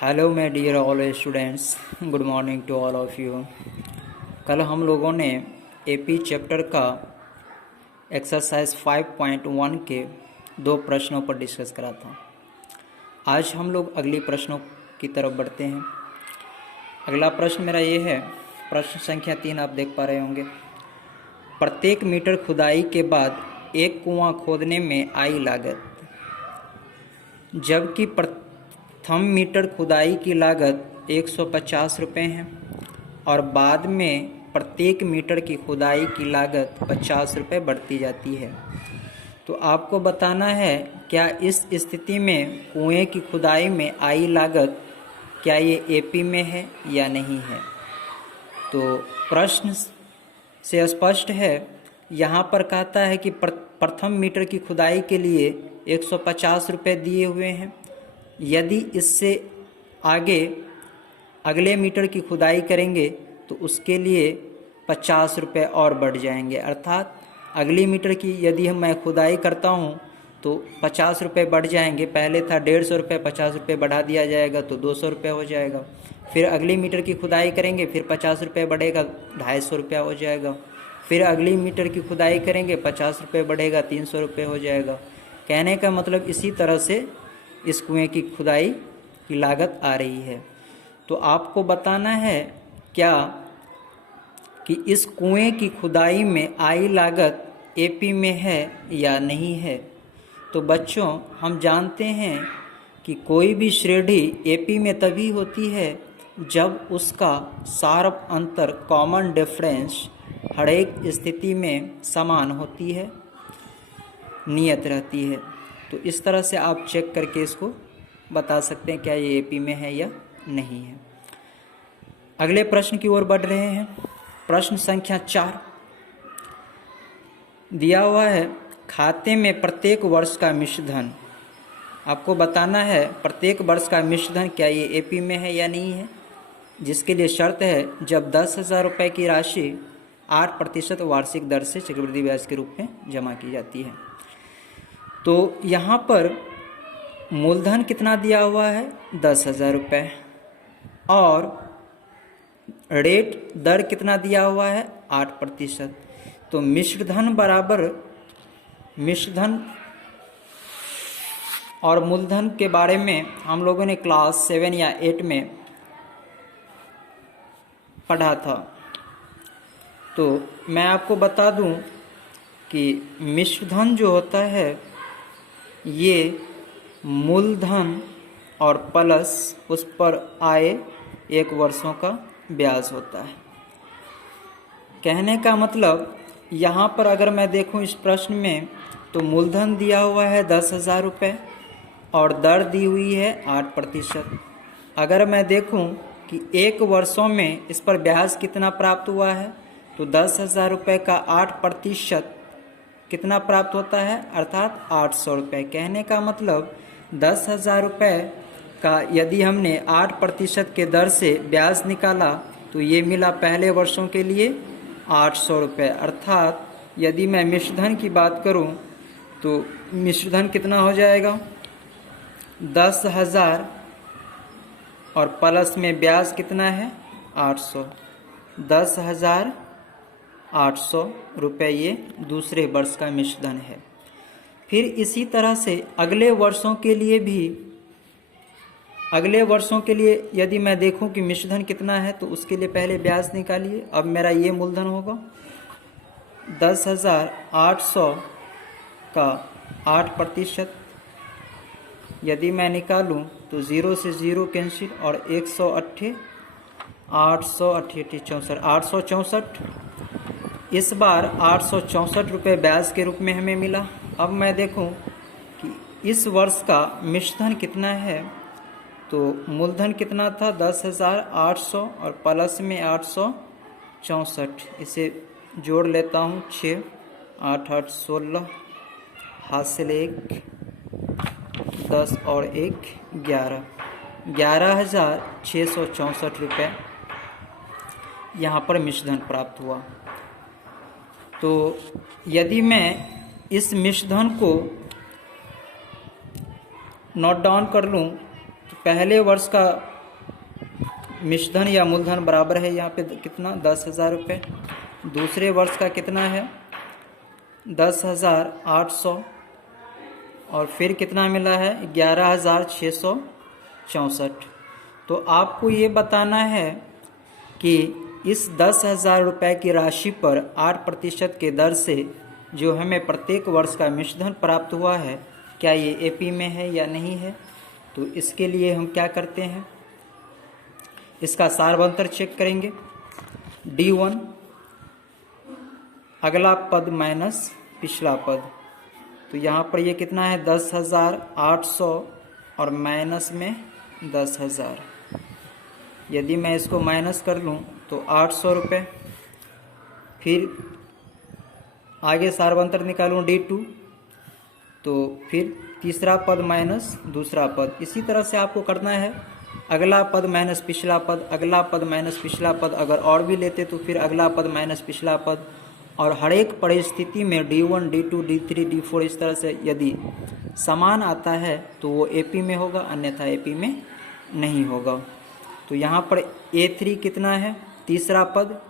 Hello my dear all students, good morning to all of you. कल हम लोगों ने एपी चैप्टर का एक्सरसाइज 5.1 के 2 प्रश्नों पर डिस्कस करा था। आज हम लोग अगली प्रश्नों की तरफ बढ़ते हैं। अगला प्रश्न मेरा ये है, प्रश्न संख्या 3 आप देख पा रहे होंगे। प्रत्येक मीटर खुदाई के बाद एक कुआं खोदने में आई लागत, जबकि प्रथम मीटर खुदाई की लागत 150 रुपये है और बाद में प्रत्येक मीटर की खुदाई की लागत 50 रुपये बढ़ती जाती है। तो आपको बताना है क्या इस स्थिति में कुएं की खुदाई में आई लागत क्या ये एपी में है या नहीं है। तो प्रश्न से स्पष्ट है, यहाँ पर कहता है कि प्रथम मीटर की खुदाई के लिए 150 रुपये दिए हुए हैं। यदि इससे आगे अगले मीटर की खुदाई करेंगे तो उसके लिए 50 रुपये और बढ़ जाएंगे। अर्थात अगली मीटर की यदि मैं खुदाई करता हूँ तो 50 रुपये बढ़ जाएंगे। पहले था 150 रुपये, 50 रुपये बढ़ा दिया जाएगा तो 200 रुपये हो जाएगा। फिर अगली मीटर की खुदाई करेंगे, फिर 50 रुपये बढ़ेगा, 250 रुपया हो जाएगा। फिर अगली मीटर की खुदाई करेंगे, 50 रुपये बढ़ेगा, 300 रुपये हो जाएगा। कहने का मतलब इसी तरह से इस कुएं की खुदाई की लागत आ रही है। तो आपको बताना है क्या कि इस कुएं की खुदाई में आई लागत एपी में है या नहीं है। तो बच्चों, हम जानते हैं कि कोई भी श्रेणी एपी में तभी होती है जब उसका शार्प अंतर, कॉमन डिफरेंस, हर एक स्थिति में समान होती है, नियत रहती है। तो इस तरह से आप चेक करके इसको बता सकते हैं क्या ये एपी में है या नहीं है। अगले प्रश्न की ओर बढ़ रहे हैं। प्रश्न संख्या 4 दिया हुआ है, खाते में प्रत्येक वर्ष का मिश्र धन। आपको बताना है प्रत्येक वर्ष का मिश्र धन क्या ये एपी में है या नहीं है, जिसके लिए शर्त है जब 10,000 रुपये की राशि 8% वार्षिक दर से चक्रवृद्धि ब्याज के रूप में जमा की जाती है। तो यहाँ पर मूलधन कितना दिया हुआ है, 10,000 रुपये, और रेट दर कितना दिया हुआ है, 8%। तो मिश्र धन बराबर मिश्र धन और मूलधन के बारे में हम लोगों ने क्लास 7 या 8 में पढ़ा था। तो मैं आपको बता दूं कि मिश्र धन जो होता है ये मूलधन और प्लस उस पर आए 1 वर्षों का ब्याज होता है। कहने का मतलब यहाँ पर अगर मैं देखूँ इस प्रश्न में तो मूलधन दिया हुआ है 10,000 रुपये और दर दी हुई है 8%। अगर मैं देखूँ कि 1 वर्षों में इस पर ब्याज कितना प्राप्त हुआ है तो 10,000 रुपये का 8% कितना प्राप्त होता है, अर्थात 800 रुपये। कहने का मतलब 10,000 रुपये का यदि हमने 8% के दर से ब्याज निकाला तो ये मिला पहले वर्षों के लिए 800 रुपये। अर्थात यदि मैं मिश्रधन की बात करूं तो मिश्रधन कितना हो जाएगा, 10,000 और प्लस में ब्याज कितना है, 800। 10,800 रुपये ये दूसरे वर्ष का मिश्रधन है। फिर इसी तरह से अगले वर्षों के लिए भी, अगले वर्षों के लिए यदि मैं देखूं कि मिश्रधन कितना है तो उसके लिए पहले ब्याज निकालिए। अब मेरा ये मूलधन होगा 10,800 का 8%। यदि मैं निकालूं तो 0 से 0 कैंसिल और 108, 864। इस बार 864 रुपये ब्याज के रूप में हमें मिला। अब मैं देखूं कि इस वर्ष का मिश्रधन कितना है तो मूलधन कितना था, 10,800 और प्लस में 864। इसे जोड़ लेता हूँ, 6, 8, 8, 16, हाथ से 1, 10 और 1, 11, 11,664 रुपये यहाँ पर मिश्रधन प्राप्त हुआ। तो यदि मैं इस मिश्रधन को नोट डाउन कर लूँ तो पहले वर्ष का मिश्रधन या मूलधन बराबर है यहाँ पे कितना 10,000 रुपये। दूसरे वर्ष का कितना है 10,800 और फिर कितना मिला है 11,664। तो आपको ये बताना है कि इस 10,000 रुपये की राशि पर 8% के दर से जो हमें प्रत्येक वर्ष का मिश्रधन प्राप्त हुआ है क्या ये एपी में है या नहीं है। तो इसके लिए हम क्या करते हैं, इसका सारवंतर चेक करेंगे। D1 अगला पद माइनस पिछला पद, तो यहाँ पर ये कितना है 10,800 और माइनस में 10,000। यदि मैं इसको माइनस कर लूँ तो 800 रुपये। फिर आगे सारवंतर निकालूँ D2, तो फिर तीसरा पद माइनस दूसरा पद। इसी तरह से आपको करना है, अगला पद माइनस पिछला पद, अगला पद माइनस पिछला पद। अगर और भी लेते तो फिर अगला पद माइनस पिछला पद। और हर एक परिस्थिति में D1, D2, D3, D4 इस तरह से यदि समान आता है तो वो एपी में होगा, अन्यथा एपी में नहीं होगा। तो यहाँ पर A3 कितना है, तीसरा पद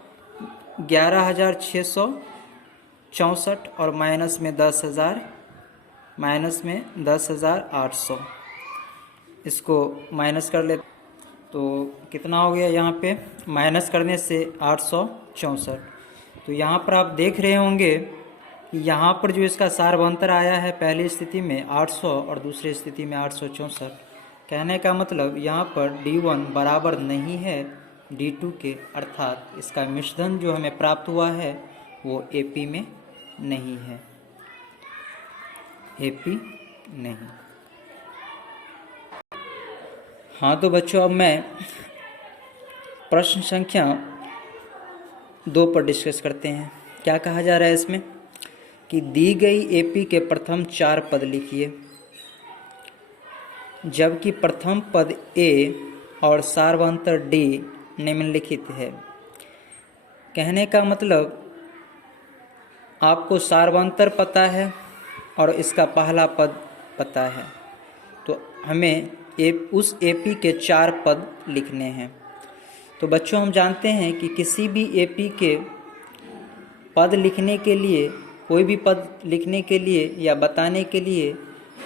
11,664 और माइनस में 10,800। इसको माइनस कर ले तो कितना हो गया, यहाँ पे माइनस करने से 864। तो यहाँ पर आप देख रहे होंगे कि यहाँ पर जो इसका सारवंतर आया है पहली स्थिति में 800 और दूसरी स्थिति में 864। कहने का मतलब यहाँ पर D1 बराबर नहीं है D2 के, अर्थात इसका मिश्रधन जो हमें प्राप्त हुआ है वो एपी में नहीं है, एपी नहीं। हाँ तो बच्चों, अब मैं प्रश्न संख्या 2 पर डिस्कस करते हैं। क्या कहा जा रहा है इसमें कि दी गई एपी के प्रथम 4 पद लिखिए, जबकि प्रथम पद ए और सारवंतर डी निम्नलिखित है। कहने का मतलब आपको सारवंतर पता है और इसका पहला पद पता है, तो हमें उस एपी के 4 पद लिखने हैं। तो बच्चों, हम जानते हैं कि किसी भी एपी के पद लिखने के लिए, कोई भी पद लिखने के लिए या बताने के लिए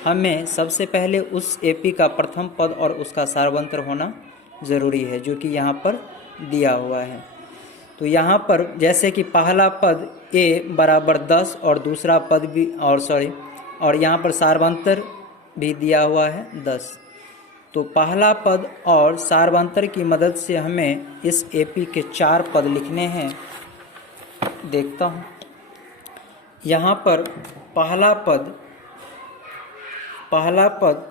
हमें सबसे पहले उस एपी का प्रथम पद और उसका सारवंतर होना ज़रूरी है, जो कि यहाँ पर दिया हुआ है। तो यहाँ पर जैसे कि पहला पद ए बराबर 10 और दूसरा पद भी और यहाँ पर सारवंतर भी दिया हुआ है 10। तो पहला पद और सारवंतर की मदद से हमें इस एपी के 4 पद लिखने हैं। देखता हूँ, यहाँ पर पहला पद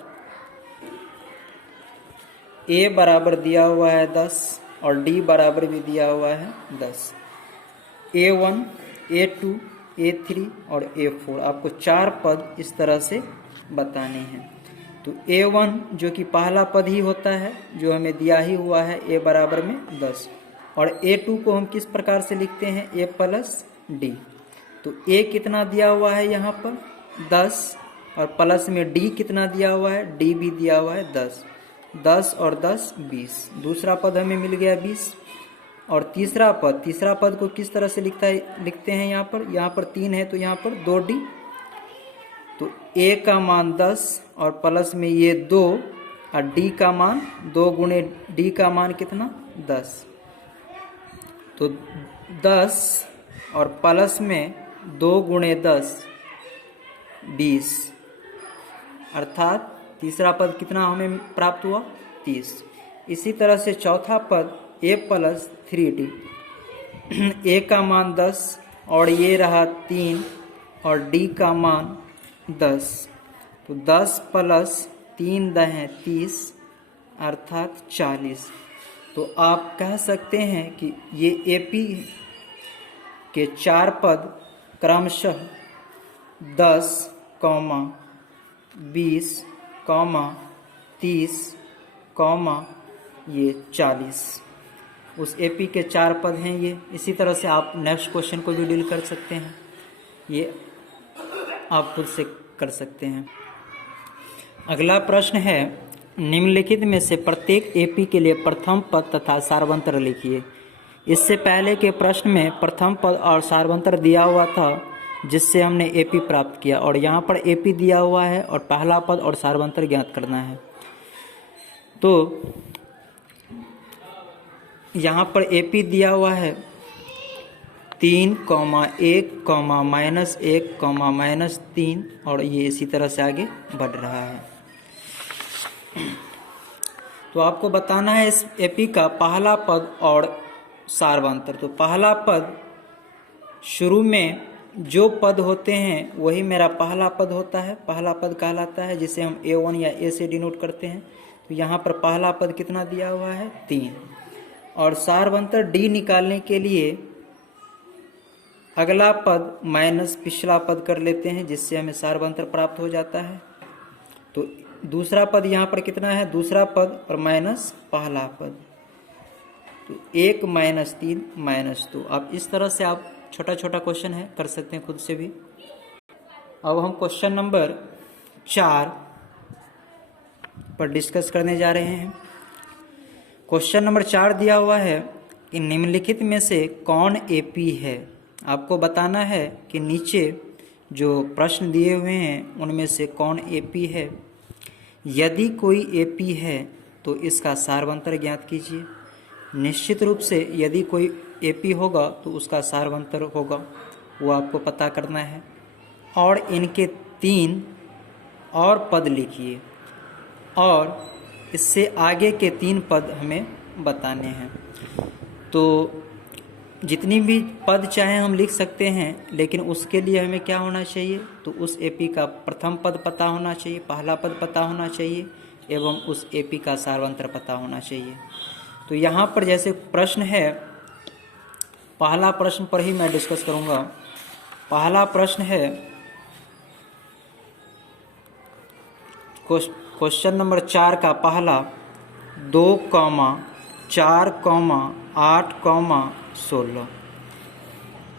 ए बराबर दिया हुआ है 10 और डी बराबर भी दिया हुआ है 10। A1, A2, A3 और A4 आपको 4 पद इस तरह से बताने हैं। तो A1 जो कि पहला पद ही होता है, जो हमें दिया ही हुआ है A बराबर में 10, और A2 को हम किस प्रकार से लिखते हैं, A प्लस D। तो A कितना दिया हुआ है यहाँ पर 10 और प्लस में D कितना दिया हुआ है, D भी दिया हुआ है 10। 10 और 10 20। दूसरा पद हमें मिल गया 20। और तीसरा पद को किस तरह से लिखते हैं, यहाँ पर 3 है तो यहाँ पर 2D। तो A का मान 10 और प्लस में ये 2 और D का मान 2 गुणे D का मान कितना 10। तो 10 और प्लस में 2 गुणे 10 20, अर्थात तीसरा पद कितना हमें प्राप्त हुआ 30। इसी तरह से चौथा पद A प्लस 3D। A का मान 10 और ये रहा 3 और D का मान 10। तो 10 प्लस 3 दहें 30 अर्थात 40। तो आप कह सकते हैं कि ये एपी के 4 पद क्रमशः 10, 20, 30, ये 40 उस एपी के 4 पद हैं ये। इसी तरह से आप नेक्स्ट क्वेश्चन को भी डील कर सकते हैं, ये आप खुद से कर सकते हैं। अगला प्रश्न है निम्नलिखित में से प्रत्येक एपी के लिए प्रथम पद तथा सार्वंतर लिखिए। इससे पहले के प्रश्न में प्रथम पद और सार्वंतर दिया हुआ था, जिससे हमने एपी प्राप्त किया, और यहाँ पर एपी दिया हुआ है और पहला पद और सार्वंतर ज्ञात करना है। तो यहाँ पर एपी दिया हुआ है 3, 1, -1, -3, और ये इसी तरह से आगे बढ़ रहा है। तो आपको बताना है इस एपी का पहला पद और सार्वंतर। तो पहला पद, शुरू में जो पद होते हैं वही मेरा पहला पद होता है, पहला पद कहलाता है, जिसे हम A1 या A से डिनोट करते हैं। तो यहाँ पर पहला पद कितना दिया हुआ है 3, और सार्वंतर D निकालने के लिए अगला पद माइनस पिछला पद कर लेते हैं, जिससे हमें सार्वंतर प्राप्त हो जाता है। तो दूसरा पद यहाँ पर कितना है, दूसरा पद और माइनस पहला पद, तो 1 -3 -2। अब इस तरह से आप छोटा छोटा क्वेश्चन है कर सकते हैं खुद से भी। अब हम क्वेश्चन नंबर 4 पर डिस्कस करने जा रहे हैं। क्वेश्चन नंबर 4 दिया हुआ है कि निम्नलिखित में से कौन एपी है। आपको बताना है कि नीचे जो प्रश्न दिए हुए हैं उनमें से कौन एपी है। यदि कोई एपी है तो इसका सार्वंतर ज्ञात कीजिए। निश्चित रूप से यदि कोई एपी होगा तो उसका सार्वंतर होगा, वो आपको पता करना है। और इनके 3 और पद लिखिए, और इससे आगे के 3 पद हमें बताने हैं। तो जितनी भी पद चाहे हम लिख सकते हैं, लेकिन उसके लिए हमें क्या होना चाहिए, तो उस एपी का प्रथम पद पता होना चाहिए, पहला पद पता होना चाहिए, एवं उस एपी का सार्वंतर पता होना चाहिए। तो यहाँ पर जैसे प्रश्न है, पहला प्रश्न पर ही मैं डिस्कस करूँगा। पहला प्रश्न है क्वेश्चन नंबर 4 का पहला 2, 4, 8, 16।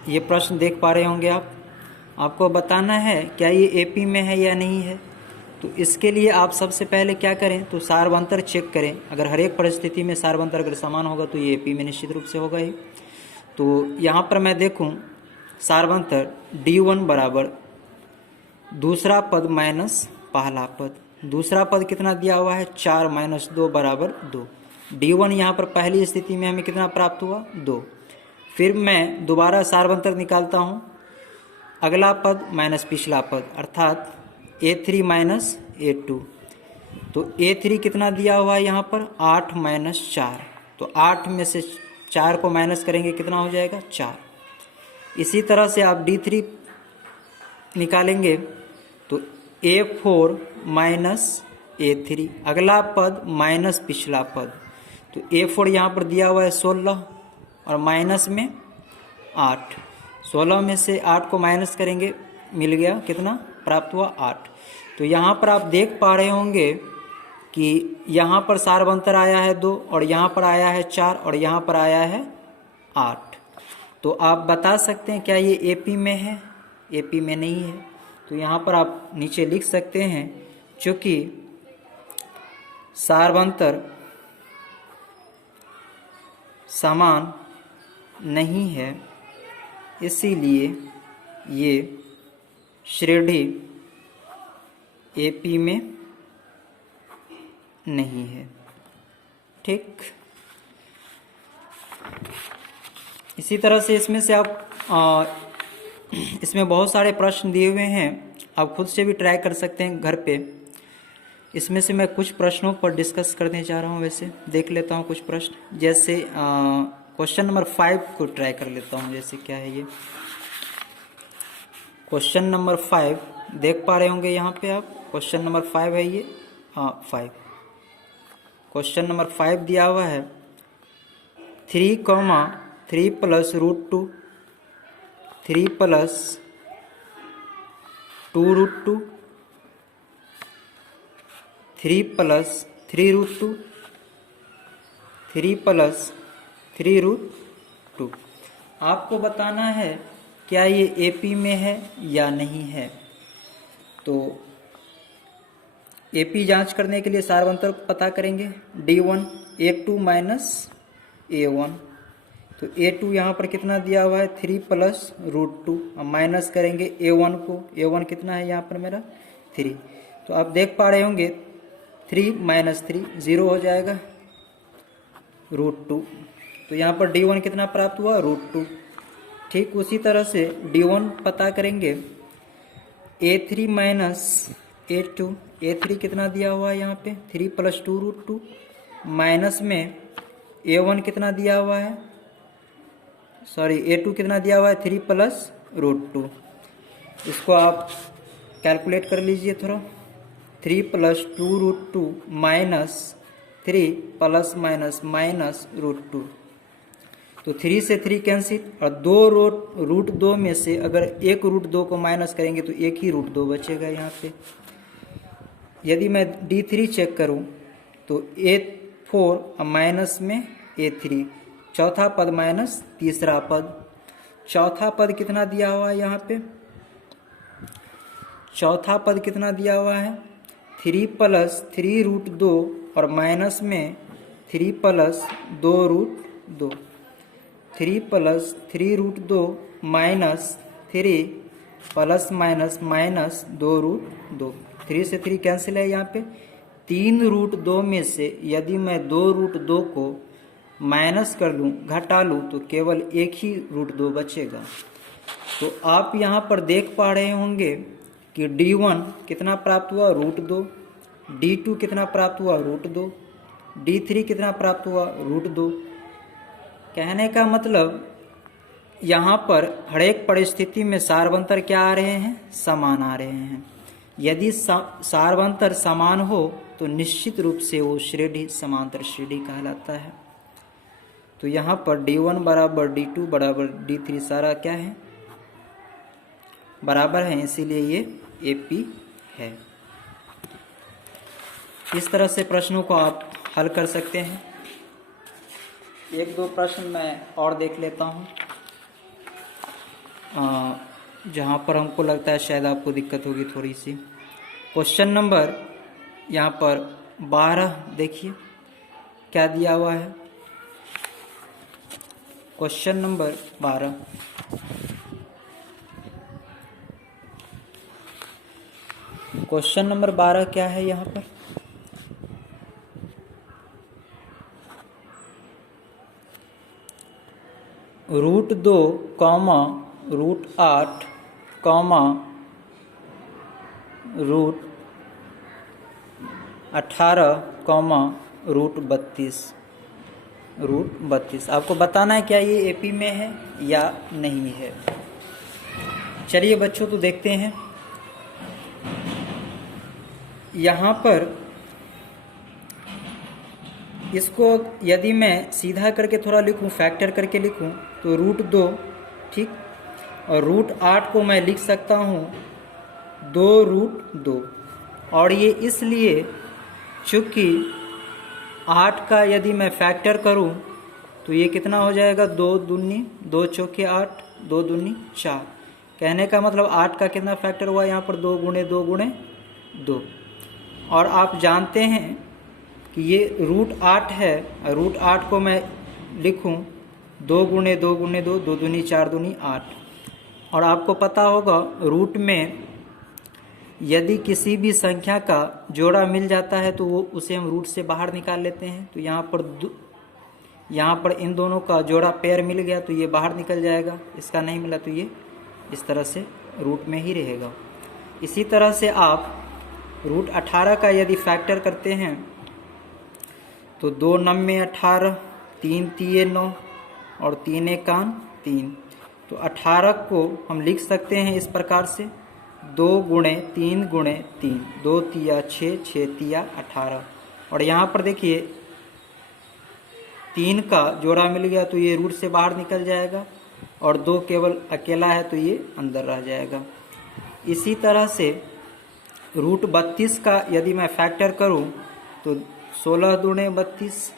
ये प्रश्न देख पा रहे होंगे आप। आपको बताना है क्या ये एपी में है या नहीं है। तो इसके लिए आप सबसे पहले क्या करें, तो सार्वंतर चेक करें। अगर हर एक परिस्थिति में सार्वंतर अगर समान होगा तो ये एपी में निश्चित रूप से होगा ही। तो यहाँ पर मैं देखूँ सार्वंतर D1 बराबर दूसरा पद माइनस पहला पद। दूसरा पद कितना दिया हुआ है, 4 - 2 बराबर 2। D1 यहाँ पर पहली स्थिति में हमें कितना प्राप्त हुआ, 2। फिर मैं दोबारा सार्वंतर निकालता हूँ, अगला पद माइनस पिछला पद, अर्थात A3 - A2। तो A3 कितना दिया हुआ है यहाँ पर, 8 - 4। तो 8 में से 4 को माइनस करेंगे, कितना हो जाएगा, 4। इसी तरह से आप D3 निकालेंगे तो A4 - A3, अगला पद माइनस पिछला पद। तो A4 यहाँ पर दिया हुआ है 16, और माइनस में 8। 16 में से 8 को माइनस करेंगे, मिल गया कितना, प्राप्त हुआ 8। तो यहाँ पर आप देख पा रहे होंगे कि यहाँ पर सार्वंतर आया है 2, और यहाँ पर आया है 4, और यहाँ पर आया है 8। तो आप बता सकते हैं क्या ये एपी में है, एपी में नहीं है। तो यहाँ पर आप नीचे लिख सकते हैं, चूँकि सार्वंतर समान नहीं है, इसीलिए ये श्रेणी एपी में नहीं है। ठीक, इसी तरह से इसमें से आप इसमें बहुत सारे प्रश्न दिए हुए हैं, आप खुद से भी ट्राई कर सकते हैं घर पे। इसमें से मैं कुछ प्रश्नों पर डिस्कस करने जा रहा हूँ। वैसे देख लेता हूँ कुछ प्रश्न, जैसे क्वेश्चन नंबर 5 को ट्राई कर लेता हूँ। जैसे क्या है ये क्वेश्चन नंबर 5, देख पा रहे होंगे यहाँ पे आप, क्वेश्चन नंबर 5 है ये, 5। क्वेश्चन नंबर 5 दिया हुआ है 3, 3 + √2, 3 + 2√2, 3 + 3√2, 3 + 3√2। आपको बताना है क्या ये एपी में है या नहीं है। तो AP जांच करने के लिए सारवंतर पता करेंगे, D1 A2 माइनस A1। तो A2 यहाँ पर कितना दिया हुआ है 3 प्लस √2। अब माइनस करेंगे A1 को, A1 कितना है यहाँ पर मेरा 3। तो आप देख पा रहे होंगे 3 माइनस 3 0 हो जाएगा √2। तो यहाँ पर D1 कितना प्राप्त हुआ √2। ठीक उसी तरह से D1 पता करेंगे A3 माइनस A2। A3 कितना दिया हुआ है यहाँ पे 3 प्लस 2 √2 माइनस में A1 कितना दिया हुआ है, सॉरी A2 कितना दिया हुआ है 3 प्लस √2। इसको आप कैलकुलेट कर लीजिए थोड़ा। 3 plus 2 √2 minus 3 plus minus minus √2। तो 3 से 3 कैंसिल और 2 √2 में से अगर एक √2 को माइनस करेंगे तो एक ही √2 बचेगा यहाँ पे। यदि मैं D3 चेक करूँ तो A4 माइनस में A3, चौथा पद माइनस तीसरा पद। चौथा पद कितना दिया हुआ है यहाँ पे, चौथा पद कितना दिया हुआ है 3 प्लस 3 √2 और माइनस में 3 plus 2 √2। 3 plus 3 √2 minus 3 plus minus minus 2 √2। 3 से 3 कैंसिल है यहाँ पे। 3 √2 में से यदि मैं 2 √2 को माइनस कर लूँ, घटा लूँ, तो केवल एक ही √2 बचेगा। तो आप यहाँ पर देख पा रहे होंगे कि D1 कितना प्राप्त हुआ √2, D2 कितना प्राप्त हुआ √2, D3 कितना प्राप्त हुआ √2। कहने का मतलब यहाँ पर हर एक परिस्थिति में सारवंतर क्या आ रहे हैं, समान आ रहे हैं। यदि सारवंतर समान हो तो निश्चित रूप से वो श्रेणी समांतर श्रेणी कहलाता है। तो यहाँ पर D1 बराबर D2 बराबर D3 सारा क्या है, बराबर है, इसीलिए ये AP है। इस तरह से प्रश्नों को आप हल कर सकते हैं। एक दो प्रश्न मैं और देख लेता हूँ जहाँ पर हमको लगता है शायद आपको दिक्कत होगी थोड़ी सी। क्वेश्चन नंबर यहाँ पर 12 देखिए क्या दिया हुआ है। क्वेश्चन नंबर 12, क्वेश्चन नंबर 12 क्या है यहाँ पर, √2, √8, √18, √32। आपको बताना है क्या ये AP में है या नहीं है। चलिए बच्चों तो देखते हैं। यहाँ पर इसको यदि मैं सीधा करके थोड़ा लिखूं, फैक्टर करके लिखूं तो √2, ठीक, और √8 को मैं लिख सकता हूँ 2 √2। और ये इसलिए चूँकि 8 का यदि मैं फैक्टर करूं तो ये कितना हो जाएगा 2 दूनी 2 चौके 8, 2 दूनी 4। कहने का मतलब 8 का कितना फैक्टर हुआ यहाँ पर 2 गुणे 2 गुणे 2। और आप जानते हैं कि ये √8 है, √8 को मैं लिखूं 2 गुणे 2 गुणे 2, 2 दूनी 4 दूनी 8। और आपको पता होगा रूट में यदि किसी भी संख्या का जोड़ा मिल जाता है तो वो उसे हम रूट से बाहर निकाल लेते हैं। तो यहाँ पर इन दोनों का जोड़ा पेयर मिल गया तो ये बाहर निकल जाएगा, इसका नहीं मिला तो ये इस तरह से रूट में ही रहेगा। इसी तरह से आप √18 का यदि फैक्टर करते हैं तो 2 9 18, 3 3 9 और 3 1 3। तो 18 को हम लिख सकते हैं इस प्रकार से 2 गुणे 3 गुणे 3, 2 तिया 6, 6 तिया 18। और यहाँ पर देखिए 3 का जोड़ा मिल गया तो ये रूट से बाहर निकल जाएगा और 2 केवल अकेला है तो ये अंदर रह जाएगा। इसी तरह से √32 का यदि मैं फैक्टर करूं तो 16 दूने 32,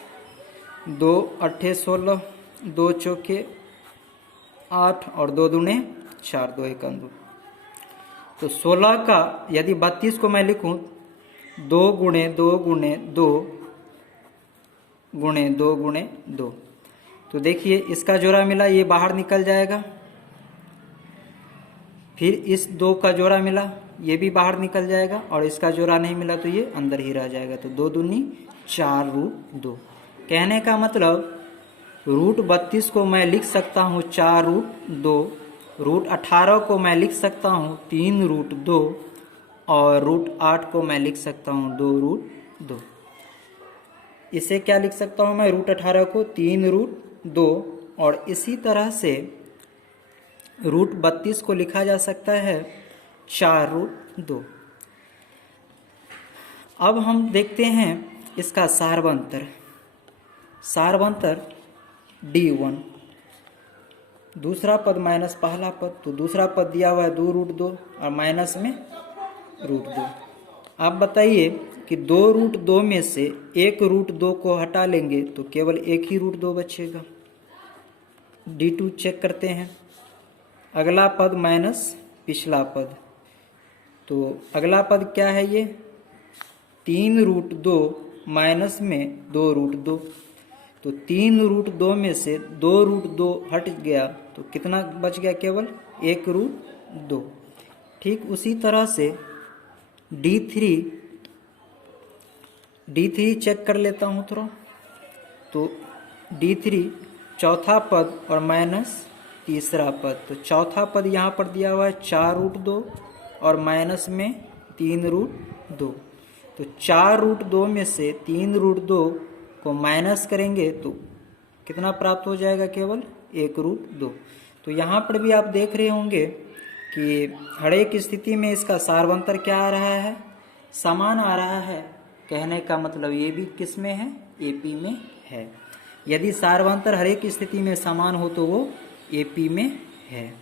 2 8 16, 2 चौके 8 और 2 दूने 4, 2 1 2। तो 16 का यदि 32 को मैं लिखूं 2 गुणे 2 गुणे 2 गुणे 2 गुणे 2। तो देखिए इसका जोड़ा मिला, ये बाहर निकल जाएगा। फिर इस 2 का जोड़ा मिला, ये भी बाहर निकल जाएगा। और इसका जोड़ा नहीं मिला तो ये अंदर ही रह जाएगा। तो 2 दूनी 4 रूट 2। कहने का मतलब रूट 32 को मैं लिख सकता हूँ 4 रूट 2, रूट 18 को मैं लिख सकता हूँ 3 रूट 2 और रूट 8 को मैं लिख सकता हूँ 2 रूट 2। इसे क्या लिख सकता हूँ मैं, रूट 18 को 3 रूट 2 और इसी तरह से रूट 32 को लिखा जा सकता है 4 रूट 2। अब हम देखते हैं इसका सारवंतर। सारवंतर D1, दूसरा पद माइनस पहला पद, तो दूसरा पद दिया हुआ है 2 रूट 2 और माइनस में रूट 2। आप बताइए कि 2 रूट 2 में से 1 रूट 2 को हटा लेंगे तो केवल 1 ही रूट 2 बचेगा। D2 चेक करते हैं। अगला पद माइनस पिछला पद, तो अगला पद क्या है, ये 3 रूट 2 माइनस में 2 रूट 2। तो 3 रूट 2 में से 2 रूट 2 हट गया तो कितना बच गया, केवल 1 रूट 2। ठीक उसी तरह से D3 चेक कर लेता हूँ थोड़ा। तो D3 चौथा पद और माइनस तीसरा पद, तो चौथा पद यहाँ पर दिया हुआ है 4 रूट 2 और माइनस में 3 रूट 2। तो 4 रूट 2 में से 3 रूट 2 को माइनस करेंगे तो कितना प्राप्त हो जाएगा, केवल 1 रूट 2। तो यहाँ पर भी आप देख रहे होंगे कि हर एक स्थिति में इसका सारवंतर क्या आ रहा है, समान आ रहा है। कहने का मतलब ये भी किस में है, AP में है। यदि सारवंतर हर एक स्थिति में समान हो तो वो AP में है।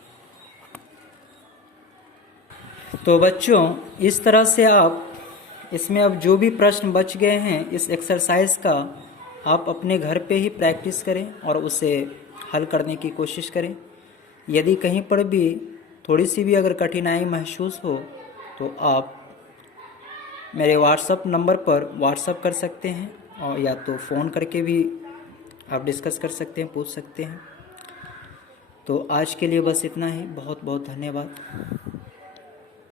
तो बच्चों इस तरह से आप इसमें अब जो भी प्रश्न बच गए हैं इस एक्सरसाइज का आप अपने घर पे ही प्रैक्टिस करें और उसे हल करने की कोशिश करें। यदि कहीं पर भी थोड़ी सी भी अगर कठिनाई महसूस हो तो आप मेरे व्हाट्सएप नंबर पर व्हाट्सएप कर सकते हैं और या तो फ़ोन करके भी आप डिस्कस कर सकते हैं, पूछ सकते हैं। तो आज के लिए बस इतना ही। बहुत बहुत धन्यवाद।